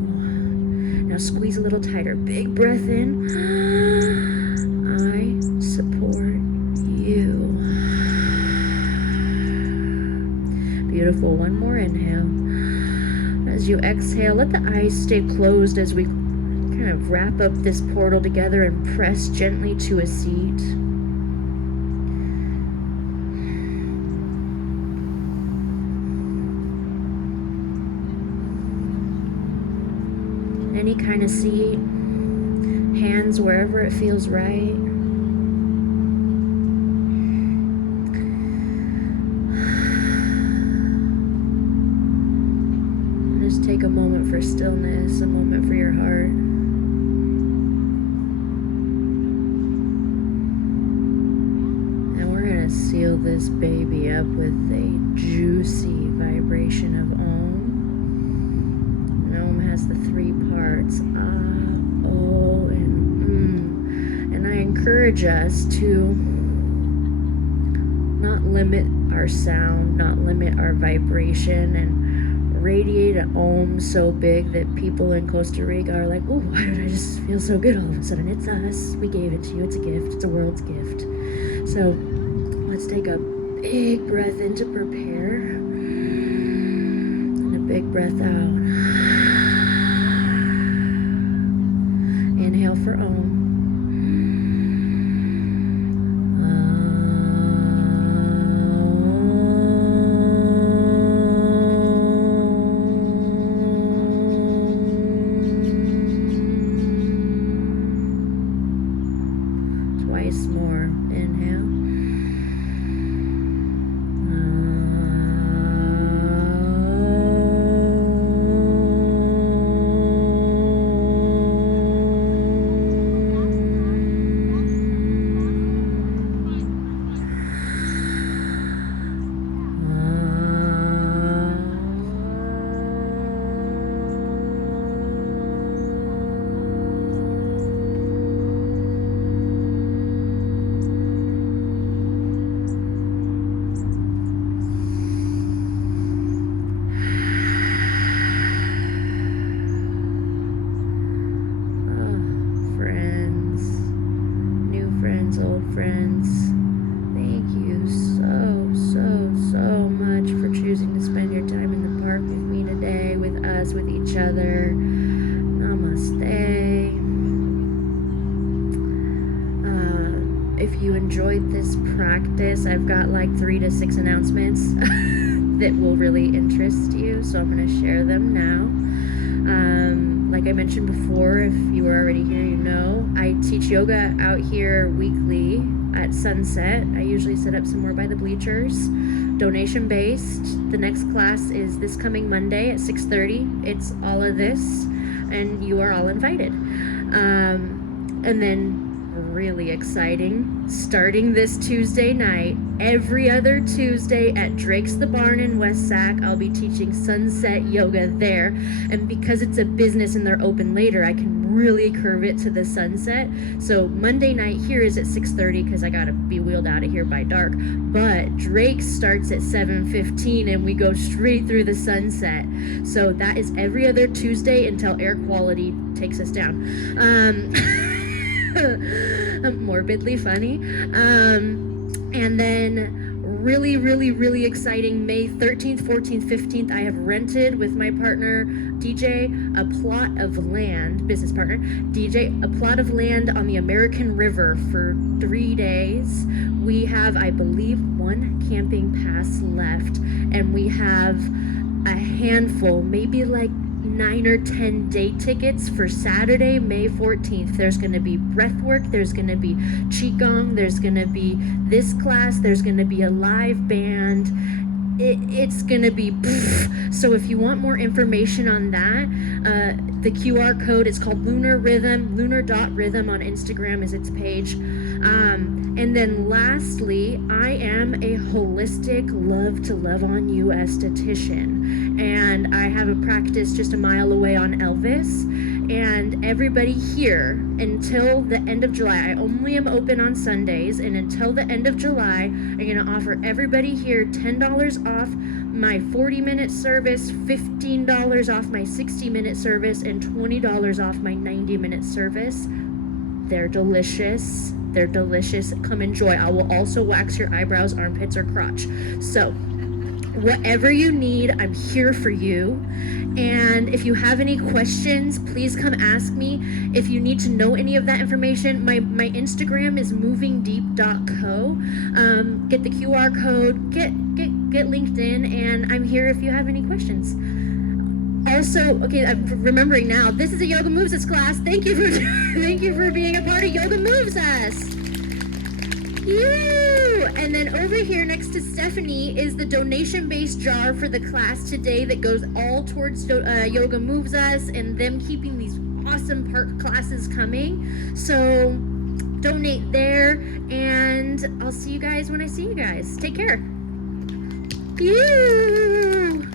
Now squeeze a little tighter. Big breath in. I support you. Beautiful. One more inhale. As you exhale, let the eyes stay closed as we kind of wrap up this portal together and press gently to a seat. Any kind of seat, hands wherever it feels right. Just take a moment for stillness, a moment for your heart. And we're going to seal this baby up with a juicy vibration of Om. Has the 3 parts, Ah, O, and And I encourage us to not limit our sound, not limit our vibration, and radiate an Om so big that people in Costa Rica are like, oh, why did I just feel so good all of a sudden? It's us. We gave it to you. It's a gift. It's a world's gift. So let's take a big breath in to prepare, and a big breath out. Inhale for Om. Twice more. Inhale. With each other. Namaste. If you enjoyed this practice, I've got like 3 to 6 announcements that will really interest you, so I'm going to share them now. Like I mentioned before, if you were already here, you know, I teach yoga out here weekly at sunset. I usually set up somewhere by the bleachers. Donation based. The next class is this coming Monday at 6:30. It's all of this, and you are all invited. And then really exciting, starting this Tuesday night, every other Tuesday at Drake's the Barn in West Sac, I'll be teaching sunset yoga there. And because it's a business and they're open later, I can really curve it to the sunset. So Monday night here is at 6:30 because I gotta be wheeled out of here by dark. But Drake starts at 7:15 and we go straight through the sunset. So that is every other Tuesday until air quality takes us down. Morbidly funny. And then really, really, really exciting, May 13th, 14th, 15th, I have rented with my partner, DJ, a plot of land, business partner, DJ, a plot of land on the American River for 3 days. We have, I believe, 1 camping pass left, and we have a handful, maybe like 9 or 10 day tickets for Saturday, May 14th. There's going to be breath work, there's going to be qigong, there's going to be this class, there's going to be a live band. It's going to be so if you want more information on that, the QR code is called Lunar Rhythm. Lunar.rhythm on Instagram is its page. And then lastly, I am a holistic love to love on you esthetician, and I have a practice just a mile away on Elvis. And everybody here until the end of July, I only am open on Sundays, and until the end of July, I'm going to offer everybody here $10 off my 40-minute service, $15 off my 60-minute service, and $20 off my 90-minute service. They're delicious. They're delicious. Come enjoy. I will also wax your eyebrows, armpits, or crotch. So whatever you need, I'm here for you. And if you have any questions, please come ask me. If you need to know any of that information, my Instagram is movingdeep.co. Get the QR code, get LinkedIn, and I'm here if you have any questions. Also, okay, I'm remembering now, this is a Yoga Moves Us class. Thank you for being a part of Yoga Moves Us. Ew. And then over here next to Stephanie is the donation-based jar for the class today that goes all towards Yoga Moves Us and them keeping these awesome park classes coming. So donate there, and I'll see you guys when I see you guys. Take care. Ew.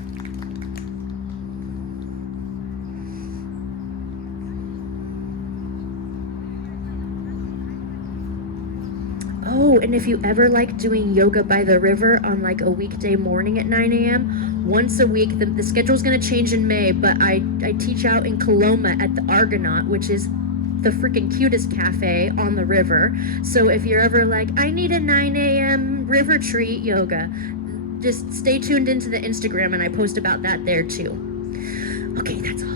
Oh, and if you ever like doing yoga by the river on like a weekday morning at 9 a.m., once a week, the schedule's going to change in May, but I teach out in Coloma at the Argonaut, which is the freaking cutest cafe on the river. So if you're ever like, I need a 9 a.m. river treat yoga, just stay tuned into the Instagram, and I post about that there too. Okay, that's all.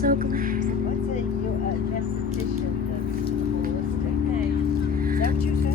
So glad. What's a esthetician that's holistic? Is that what you said?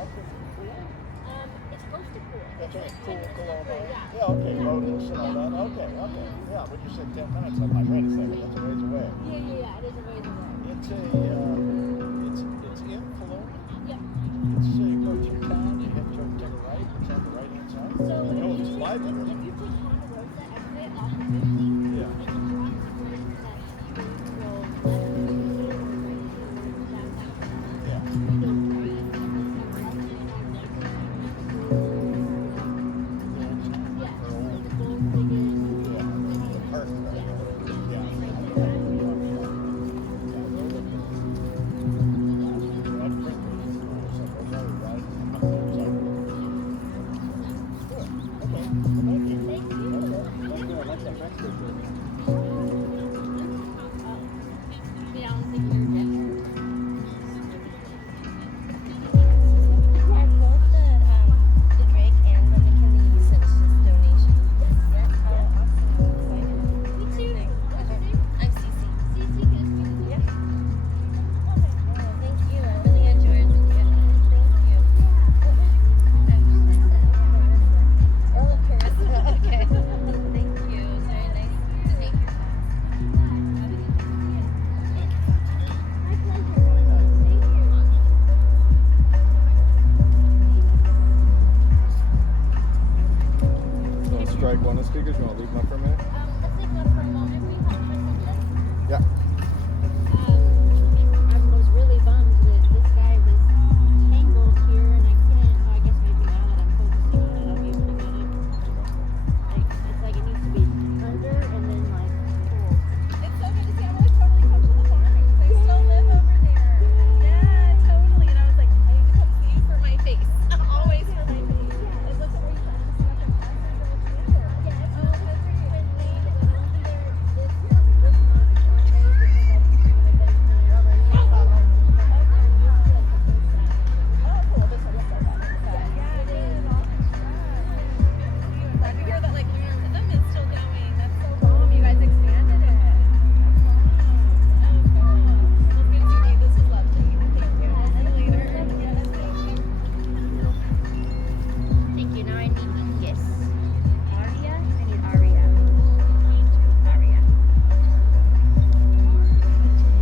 It's supposed to cool. That's right, cool, Coloma. Yeah. Yeah, okay, Lotus and all that. Okay. Yeah, when you said 10 minutes, I'm like, wait a second, that's a ways away. Yeah. It is a ways away. It's in Kelowna. Yeah. It's you go through town, you head to the right. It's on the right hand side. So You know, it's live if there. you take Ponderosa exit off of 50, Yeah. and you walk towards that steep road, Yeah. Are both the Drake and the McKinley such donations? Yes. Oh, awesome. I'm excited. Me too. What's your name? I'm Cece. Cece, good to meet you. Yeah. Oh, thank you. I really enjoyed it. Thank you. Oh, Carissa. Okay. Thank you. It's very nice to meet you. My pleasure. Thank you. So strike one of the speakers. You want to leave one for a minute? Let's leave one for a moment. Will you help me with something? Yeah. I was really bummed that this guy was tangled here and I couldn't, I guess maybe now that I'm focusing on it, I'll be able to get it. Like, it's like it needs to be under and then like pulled. It's so good to see. I want to totally come to the farm because I still live over there. Yeah, totally. And I was like, I need to come see you for my face. Always for my face. It looks like, are you planning to set up a concert or a too? Yeah, it's Oh, not good for you. been made. It won't be there this month on Friday because I've been in rubber knee problem. But this is like the first Saturday. Oh, cool. This one looks like that. Yeah, It good. is. I'm glad to hear that, like, Lunar Rhythm is still going. That's so bomb. You guys expanded it. That's awesome. Oh, cool. Well, good to meet you. This was lovely. Thank you. And later. Yes, thank you. Thank you. Now I need yes. Aria? I need Aria. Aria.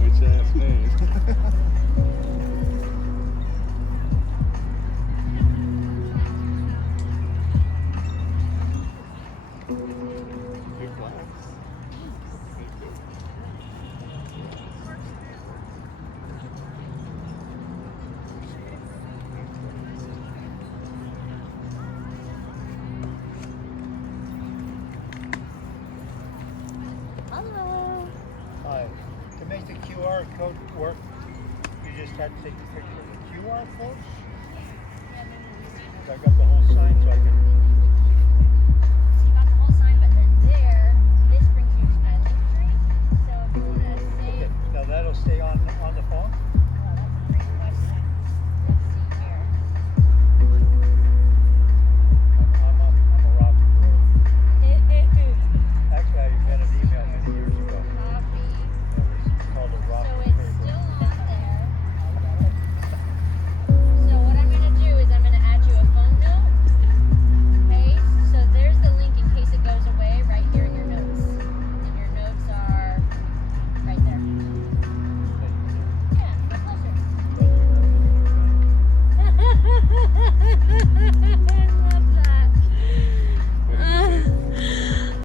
Which ass name? Big flags. Hello. Hi. To make the QR code work, you just have to take a picture of the QR code. I got the whole sign so I can